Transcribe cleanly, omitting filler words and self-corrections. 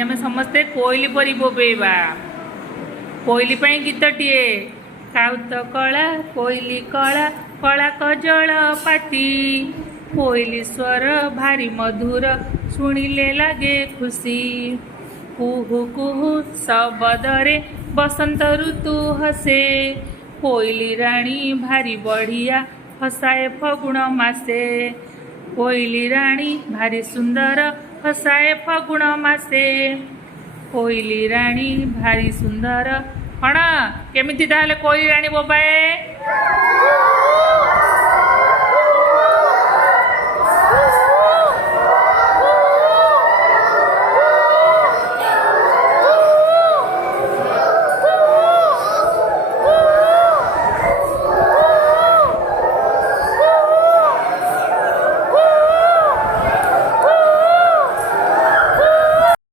आम समस्ते कोईली परी बोबेबा कोईली पाई गीतटीए खाऊ तो कला कोईली कला कला कजल पाती कोईली स्वर भारी मधुर शुणिले लगे खुशी कुहू कुहू सबदरे बसंत ऋतु हसे कोईली राणी भारी बढ़िया हसाए फगुण मासे कोईली राणी भारी सुंदर हसाए फगुण मासे कोईली राणी भारी सुंदर कण केमिति ताहले कोईली राणी बोबाए।